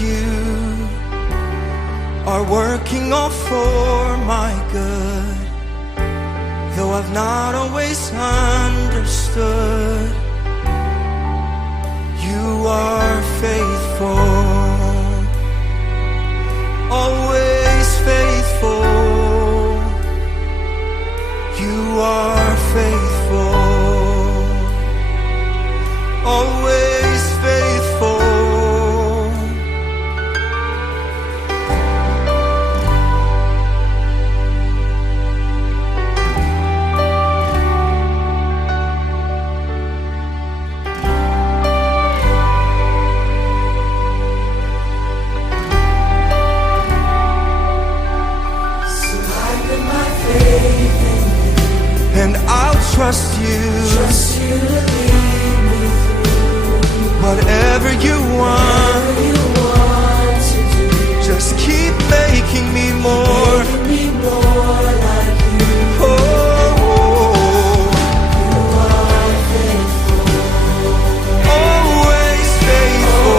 you are working all for my good. Though I've not always understood, you are faithful, always faithful. You are faithful, always faithful. And I'll trust you to lead me through whatever you want to do. Just keep making me more like you. Oh, you are faithful, always faithful,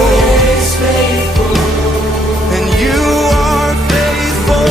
and you are faithful.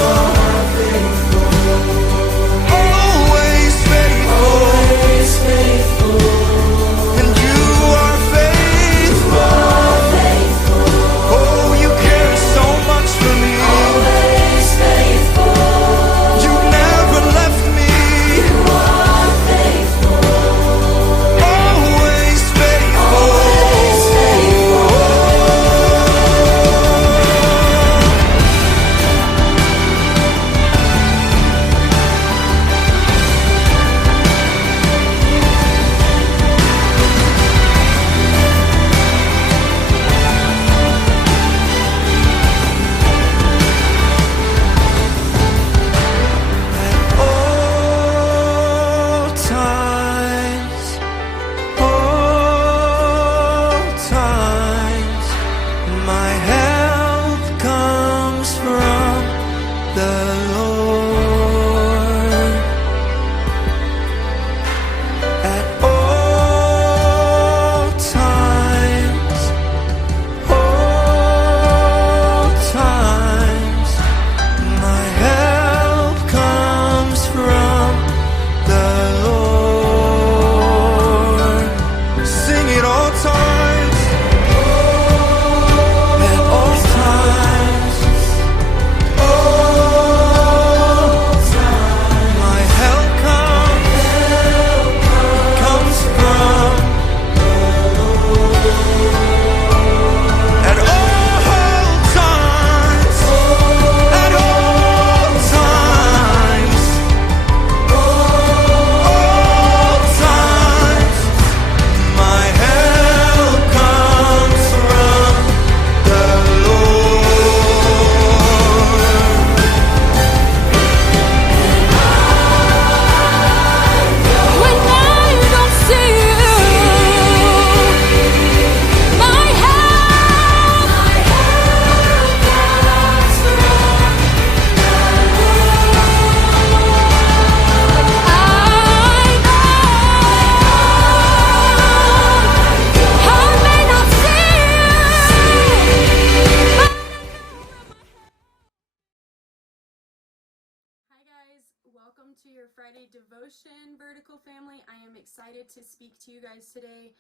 Welcome to your Friday devotion, Vertical family. I am excited to speak to you guys today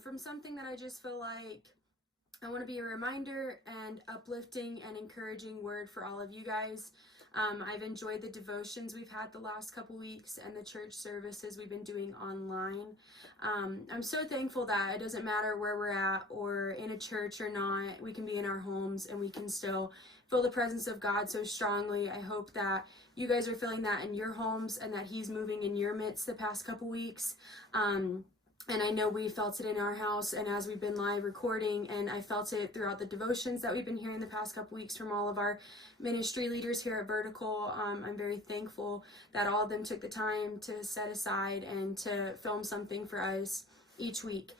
from something that I just feel like I want to be a reminder and uplifting and encouraging word for all of you guys. I've enjoyed the devotions we've had the last couple weeks and the church services we've been doing online. I'm so thankful that it doesn't matter where we're at or in a church or not, we can be in our homes and we can still feel the presence of God so strongly. I hope that you guys are feeling that in your homes and that He's moving in your midst the past couple weeks. And I know we felt it in our house and as we've been live recording, and I felt it throughout the devotions that we've been hearing the past couple weeks from all of our ministry leaders here at Vertical. I'm very thankful that all of them took the time to set aside and to film something for us each week.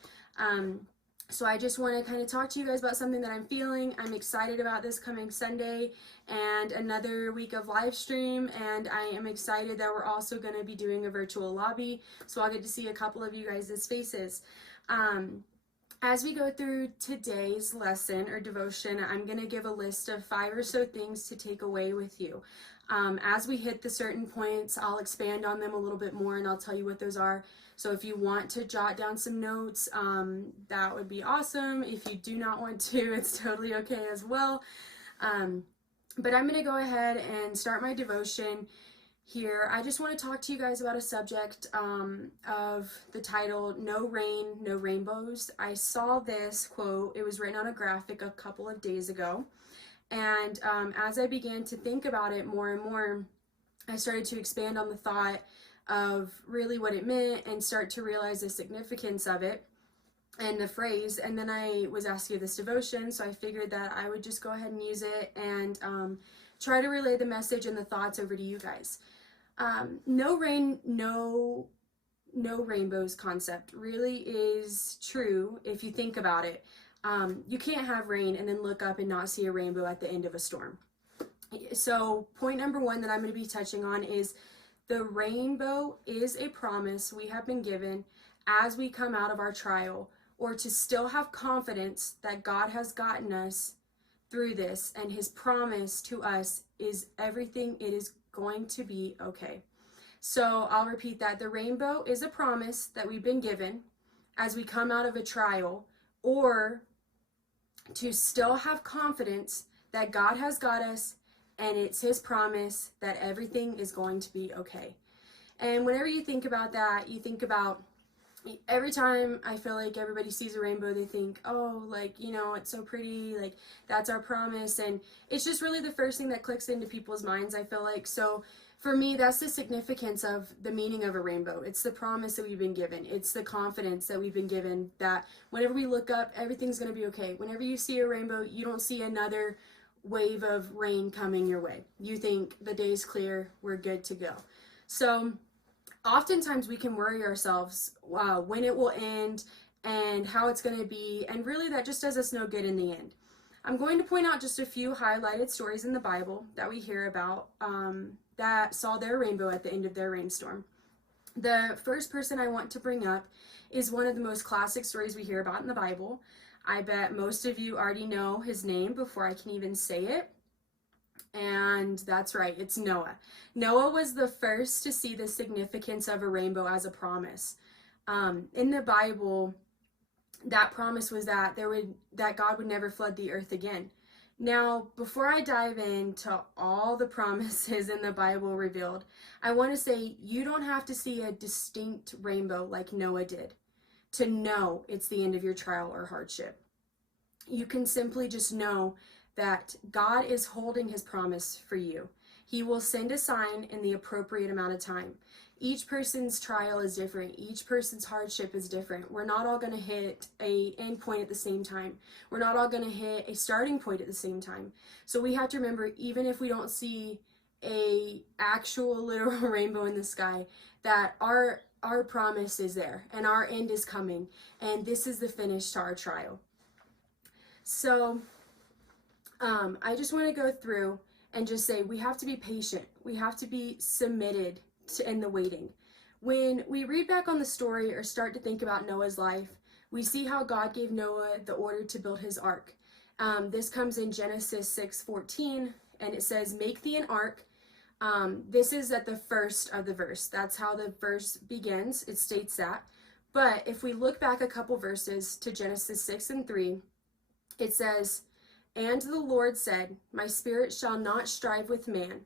So I just want to kind of talk to you guys about something that I'm feeling. I'm excited about this coming Sunday and another week of live stream, and I am excited that we're also going to be doing a virtual lobby, so I'll get to see a couple of you guys' faces. As we go through today's lesson or devotion, I'm going to give a list of 5 or so things to take away with you. As we hit the certain points, I'll expand on them a little bit more and I'll tell you what those are. So if you want to jot down some notes, that would be awesome. If you do not want to, it's totally okay as well. But I'm going to go ahead and start my devotion here. I just want to talk to you guys about a subject of the title, No Rain, No Rainbows. I saw this quote. It was written on a graphic a couple of days ago. And as I began to think about it more and more, I started to expand on the thought of really what it meant and start to realize the significance of it and the phrase. And then I was asked to do this devotion, so I figured that I would just go ahead and use it and try to relay the message and the thoughts over to you guys. No rain, no rainbows concept really is true if you think about it. You can't have rain and then look up and not see a rainbow at the end of a storm. So point number 1 that I'm going to be touching on is the rainbow is a promise we have been given as we come out of our trial, or to still have confidence that God has gotten us through this, and his promise to us is everything, it is going to be okay. So I'll repeat that. The rainbow is a promise that we've been given as we come out of a trial, or to still have confidence that God has got us and it's his promise that everything is going to be okay. And whenever you think about that, you think about every time I feel like everybody sees a rainbow, they think, oh, like, you know, it's so pretty, like, that's our promise. And it's just really the first thing that clicks into people's minds, I feel like. So for me, that's the significance of the meaning of a rainbow. It's the promise that we've been given. It's the confidence that we've been given that whenever we look up, everything's going to be okay. Whenever you see a rainbow, you don't see another wave of rain coming your way. You think the day's clear, we're good to go. So oftentimes we can worry ourselves when it will end and how it's going to be, and really that just does us no good in the end. I'm going to point out just a few highlighted stories in the Bible that we hear about that saw their rainbow at the end of their rainstorm. The first person I want to bring up is one of the most classic stories we hear about in the Bible. I bet most of you already know his name before I can even say it. And that's right, it's Noah. Noah was the first to see the significance of a rainbow as a promise. In the Bible, that promise was that God would never flood the earth again. Now, before I dive into all the promises in the Bible revealed, I want to say you don't have to see a distinct rainbow like Noah did to know it's the end of your trial or hardship. You can simply just know that God is holding his promise for you. He will send a sign in the appropriate amount of time. Each person's trial is different. Each person's hardship is different. We're not all going to hit an end point at the same time. We're not all going to hit a starting point at the same time. So we have to remember, even if we don't see a actual literal rainbow in the sky, that our promise is there and our end is coming, and this is the finish to our trial. So I just want to go through and just say we have to be patient. We have to be submitted in the waiting. When we read back on the story or start to think about Noah's life, we see how God gave Noah the order to build his ark. This comes in Genesis 6:14, and it says, "Make thee an ark." This is at the first of the verse. That's how the verse begins. It states that. But if we look back a couple verses to Genesis 6:3, it says, "And the Lord said, My spirit shall not strive with man,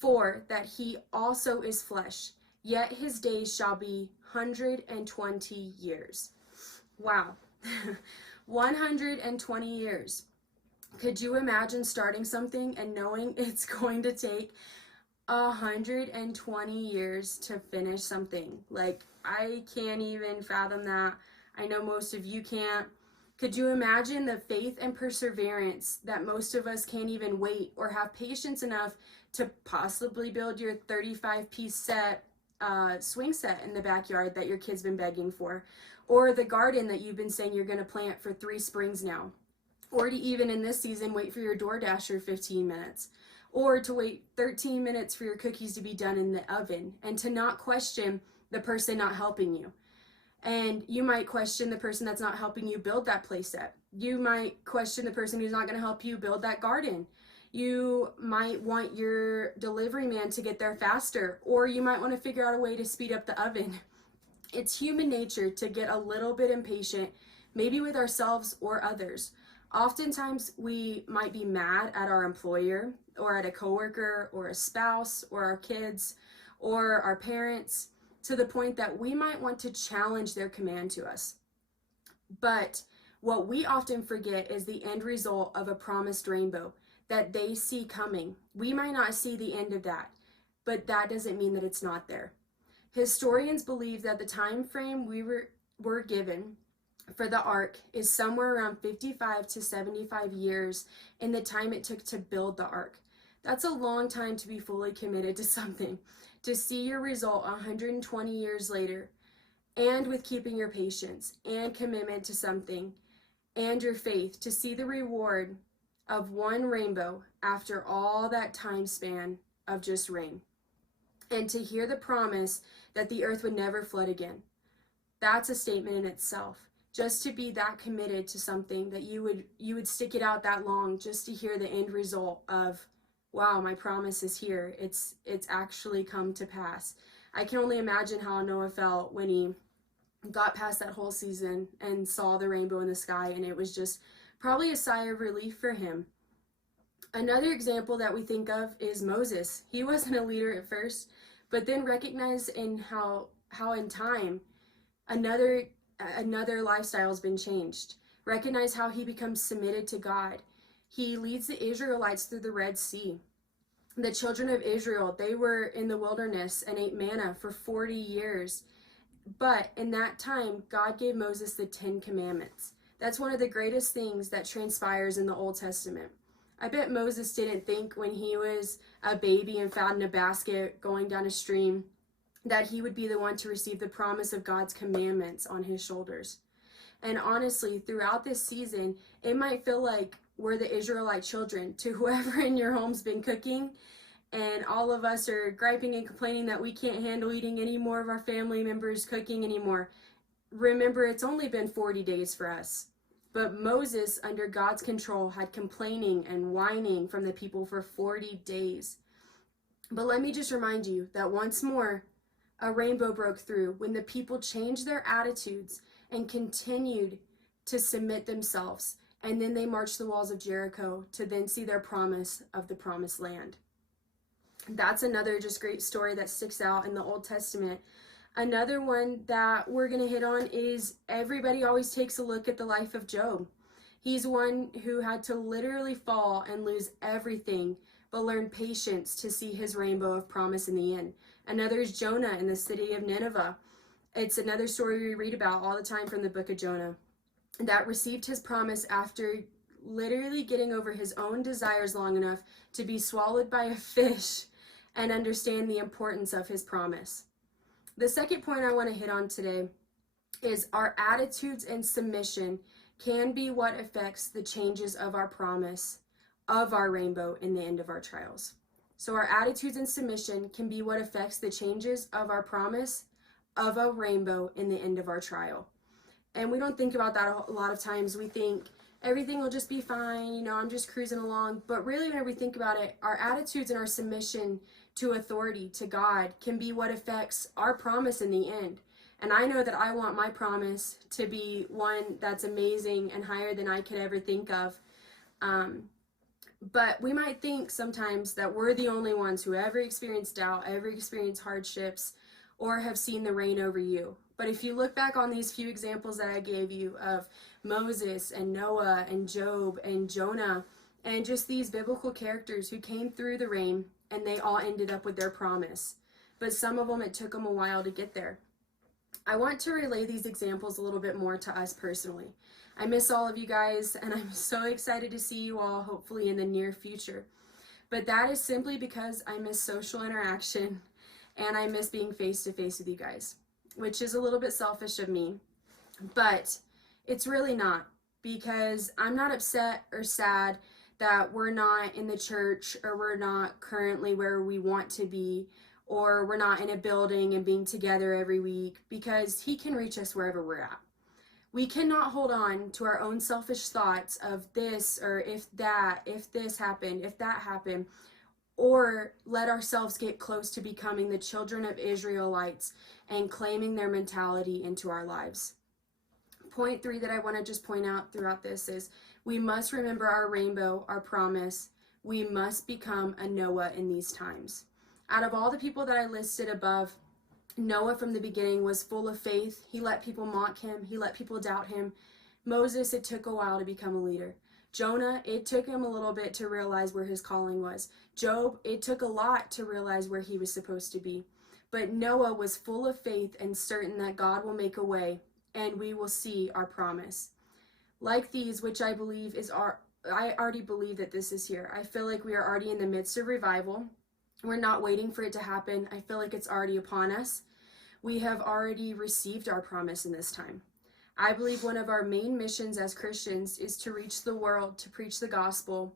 for that he also is flesh, yet his days shall be 120 years. Wow. 120 years. Could you imagine starting something and knowing it's going to take 120 years to finish something? Like, I can't even fathom that. I know most of you can't. Could you imagine the faith and perseverance that most of us can't even wait or have patience enough to possibly build your 35-piece set swing set in the backyard that your kid's been begging for, or the garden that you've been saying you're going to plant for 3 springs now, or to even in this season wait for your DoorDasher 15 minutes, or to wait 13 minutes for your cookies to be done in the oven and to not question the person not helping you. And you might question the person that's not helping you build that playset. You might question the person who's not going to help you build that garden. You might want your delivery man to get there faster, or you might want to figure out a way to speed up the oven. It's human nature to get a little bit impatient, maybe with ourselves or others. Oftentimes, we might be mad at our employer, or at a coworker, or a spouse, or our kids, or our parents, to the point that we might want to challenge their command to us. But what we often forget is the end result of a promised rainbow that they see coming. We might not see the end of that, but that doesn't mean that it's not there. Historians believe that the time frame we were given for the ark is somewhere around 55 to 75 years in the time it took to build the ark. That's a long time to be fully committed to something, to see your result 120 years later, and with keeping your patience and commitment to something and your faith, to see the reward of one rainbow after all that time span of just rain, and to hear the promise that the earth would never flood again. That's a statement in itself. Just to be that committed to something, that you would stick it out that long just to hear the end result of, wow, my promise is here. It's actually come to pass. I can only imagine how Noah felt when he got past that whole season and saw the rainbow in the sky, and it was just probably a sigh of relief for him. Another example that we think of is Moses. He wasn't a leader at first, but then recognized in how in time another lifestyle has been changed. Recognize how he becomes submitted to God. He leads the Israelites through the Red Sea. The children of Israel, they were in the wilderness and ate manna for 40 years. But in that time, God gave Moses the 10 Commandments. That's one of the greatest things that transpires in the Old Testament. I bet Moses didn't think when he was a baby and found in a basket going down a stream that he would be the one to receive the promise of God's commandments on his shoulders. And honestly, throughout this season, it might feel like we're the Israelite children to whoever in your home's been cooking, and all of us are griping and complaining that we can't handle eating any more of our family members' cooking anymore. Remember, it's only been 40 days for us. But Moses, under God's control, had complaining and whining from the people for 40 days. But let me just remind you that once more, a rainbow broke through when the people changed their attitudes and continued to submit themselves. And then they marched the walls of Jericho to then see their promise of the promised land. That's another just great story that sticks out in the Old Testament. Another one that we're going to hit on is everybody always takes a look at the life of Job. He's one who had to literally fall and lose everything, but learn patience to see his rainbow of promise in the end. Another is Jonah in the city of Nineveh. It's another story we read about all the time from the book of Jonah, that received his promise after literally getting over his own desires long enough to be swallowed by a fish and understand the importance of his promise. The second point I want to hit on today is our attitudes and submission can be what affects the changes of our promise, of our rainbow in the end of our trials. So our attitudes and submission can be what affects the changes of our promise, of a rainbow in the end of our trial. And we don't think about that a lot of times. We think everything will just be fine, I'm just cruising along. But really, whenever we think about it, our attitudes and our submission to authority, to God, can be what affects our promise in the end. And I know that I want my promise to be one that's amazing and higher than I could ever think of. But we might think sometimes that we're the only ones who ever experienced doubt, ever experienced hardships, or have seen the rain over you. But if you look back on these few examples that I gave you of Moses and Noah and Job and Jonah, and just these biblical characters who came through the rain, and they all ended up with their promise. But some of them, it took them a while to get there. I want to relay these examples a little bit more to us personally. I miss all of you guys, and I'm so excited to see you all, hopefully in the near future. But that is simply because I miss social interaction, and I miss being face-to-face with you guys, which is a little bit selfish of me. But it's really not, because I'm not upset or sad that we're not in the church, or we're not currently where we want to be, or we're not in a building and being together every week, because he can reach us wherever we're at. We cannot hold on to our own selfish thoughts of this, or if this happened, if that happened, or let ourselves get close to becoming the children of Israelites and claiming their mentality into our lives. Point 3 that I want to just point out throughout this is we must remember our rainbow, our promise. We must become a Noah in these times. Out of all the people that I listed above, Noah from the beginning was full of faith. He let people mock him. He let people doubt him. Moses, it took a while to become a leader. Jonah, it took him a little bit to realize where his calling was. Job, it took a lot to realize where he was supposed to be. But Noah was full of faith and certain that God will make a way and we will see our promise. Like these, which I believe I already believe that this is here. I feel like we are already in the midst of revival. We're not waiting for it to happen. I feel like it's already upon us. We have already received our promise in this time. I believe one of our main missions as Christians is to reach the world, to preach the gospel.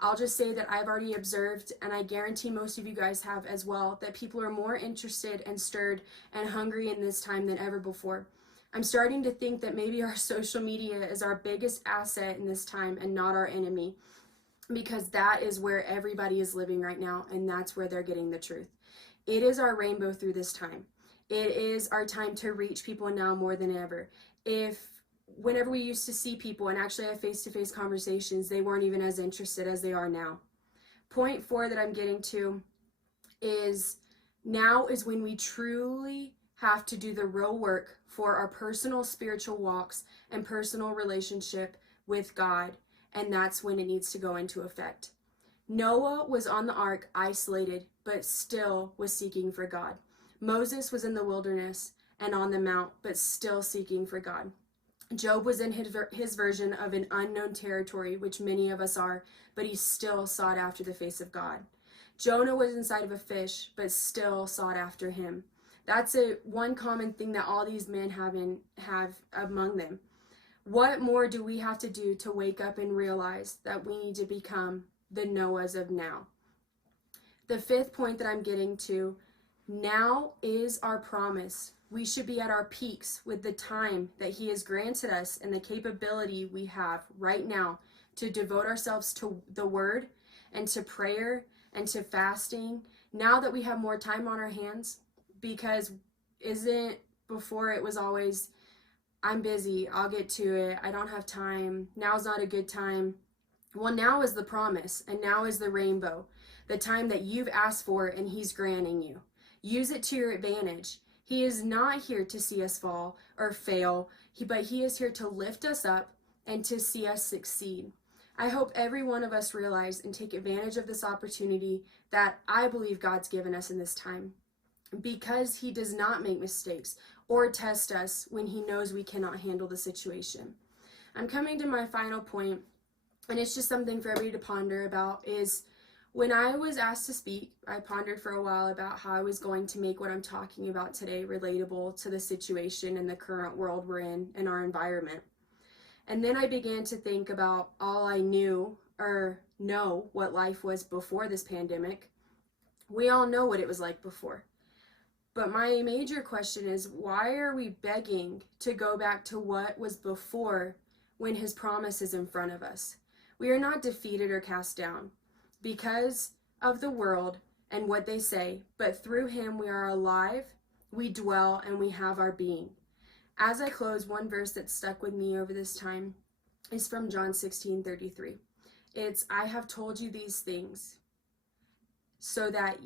I'll just say that I've already observed, and I guarantee most of you guys have as well, that people are more interested and stirred and hungry in this time than ever before. I'm starting to think that maybe our social media is our biggest asset in this time and not our enemy, because that is where everybody is living right now, and that's where they're getting the truth. It is our rainbow through this time. It is our time to reach people now more than ever. Whenever we used to see people and actually have face-to-face conversations, they weren't even as interested as they are now. Point 4 that I'm getting to is now is when we truly have to do the real work for our personal spiritual walks and personal relationship with God, and that's when it needs to go into effect. Noah was on the ark isolated, but still was seeking for God. Moses was in the wilderness and on the mount, but still seeking for God. Job was in his version of an unknown territory, which many of us are, but he still sought after the face of God. Jonah was inside of a fish, but still sought after him. That's one common thing that all these men have among them. What more do we have to do to wake up and realize that we need to become the Noahs of now? The 5th point that I'm getting to, now is our promise. We should be at our peaks with the time that he has granted us and the capability we have right now to devote ourselves to the word and to prayer and to fasting. Now that we have more time on our hands, because before it was always, I'm busy, I'll get to it, I don't have time, now's not a good time. Well, now is the promise, and now is the rainbow, the time that you've asked for and he's granting you. Use it to your advantage. He is not here to see us fall or fail, but he is here to lift us up and to see us succeed. I hope every one of us realize and take advantage of this opportunity that I believe God's given us in this time, because he does not make mistakes or test us when he knows we cannot handle the situation. I'm coming to my final point, and it's just something for everybody to ponder about, is when I was asked to speak, I pondered for a while about how I was going to make what I'm talking about today relatable to the situation and the current world we're in and our environment. And then I began to think about all I knew or know what life was before this pandemic. We all know what it was like before. But my major question is, why are we begging to go back to what was before when his promise is in front of us? We are not defeated or cast down because of the world and what they say, but through him we are alive, we dwell, and we have our being. As I close, one verse that stuck with me over this time is from John 16:33. It's, I have told you these things so that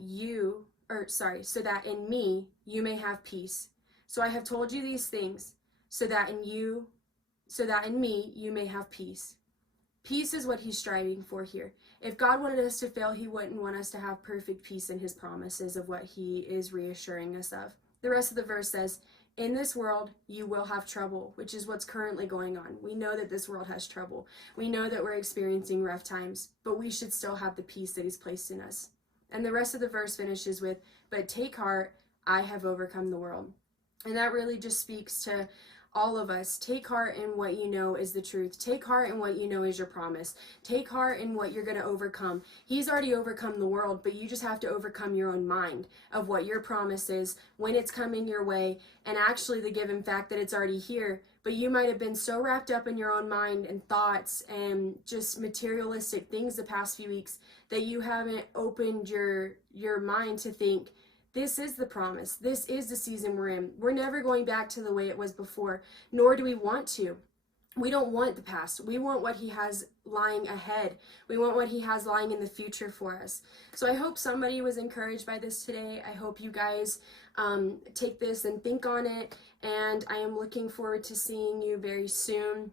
in me you may have peace. So I have told you these things so that in me you may have peace. Peace is what he's striving for here. If God wanted us to fail, he wouldn't want us to have perfect peace in his promises of what he is reassuring us of. The rest of the verse says, in this world you will have trouble, which is what's currently going on. We know that this world has trouble. We know that we're experiencing rough times, but we should still have the peace that he's placed in us. And the rest of the verse finishes with, but take heart, I have overcome the world. And that really just speaks to all of us, take heart in what you know is the truth. Take heart in what you know is your promise. Take heart in what you're going to overcome. He's already overcome the world, but you just have to overcome your own mind of what your promise is, when it's coming your way, and actually the given fact that it's already here. But you might have been so wrapped up in your own mind and thoughts and just materialistic things the past few weeks that you haven't opened your mind to think, this is the promise. This is the season we're in. We're never going back to the way it was before, nor do we want to. We don't want the past. We want what he has lying ahead. We want what he has lying in the future for us. So I hope somebody was encouraged by this today. I hope you guys take this and think on it. And I am looking forward to seeing you very soon.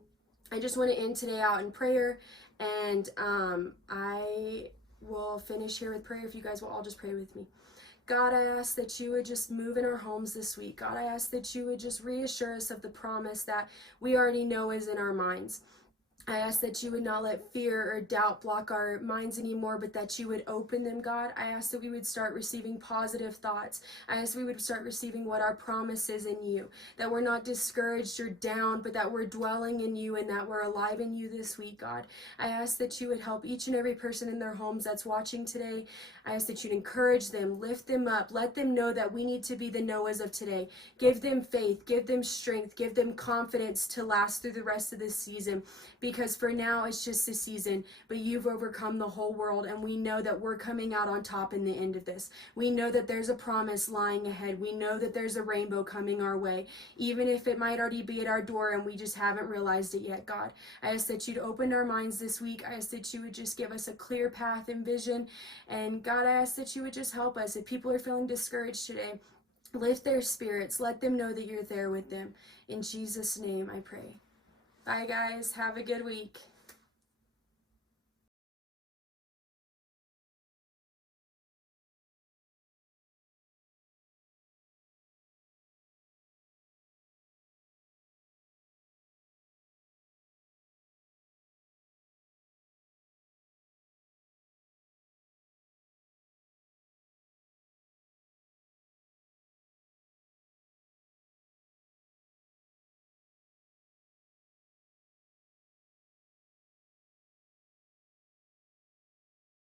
I just want to end today out in prayer. And I will finish here with prayer if you guys will all just pray with me. God, I ask that you would just move in our homes this week. God, I ask that you would just reassure us of the promise that we already know is in our minds. I ask that you would not let fear or doubt block our minds anymore, but that you would open them, God. I ask that we would start receiving positive thoughts. I ask we would start receiving what our promise is in you, that we're not discouraged or down, but that we're dwelling in you and that we're alive in you this week, God. I ask that you would help each and every person in their homes that's watching today. I ask that you'd encourage them, lift them up, let them know that we need to be the Noahs of today. Give them faith, give them strength, give them confidence to last through the rest of this season. Because for now, it's just a season, but you've overcome the whole world, and we know that we're coming out on top in the end of this. We know that there's a promise lying ahead. We know that there's a rainbow coming our way, even if it might already be at our door and we just haven't realized it yet, God. I ask that you'd open our minds this week. I ask that you would just give us a clear path and vision, and God, I ask that you would just help us. If people are feeling discouraged today, lift their spirits. Let them know that you're there with them. In Jesus' name I pray. Bye, guys. Have a good week.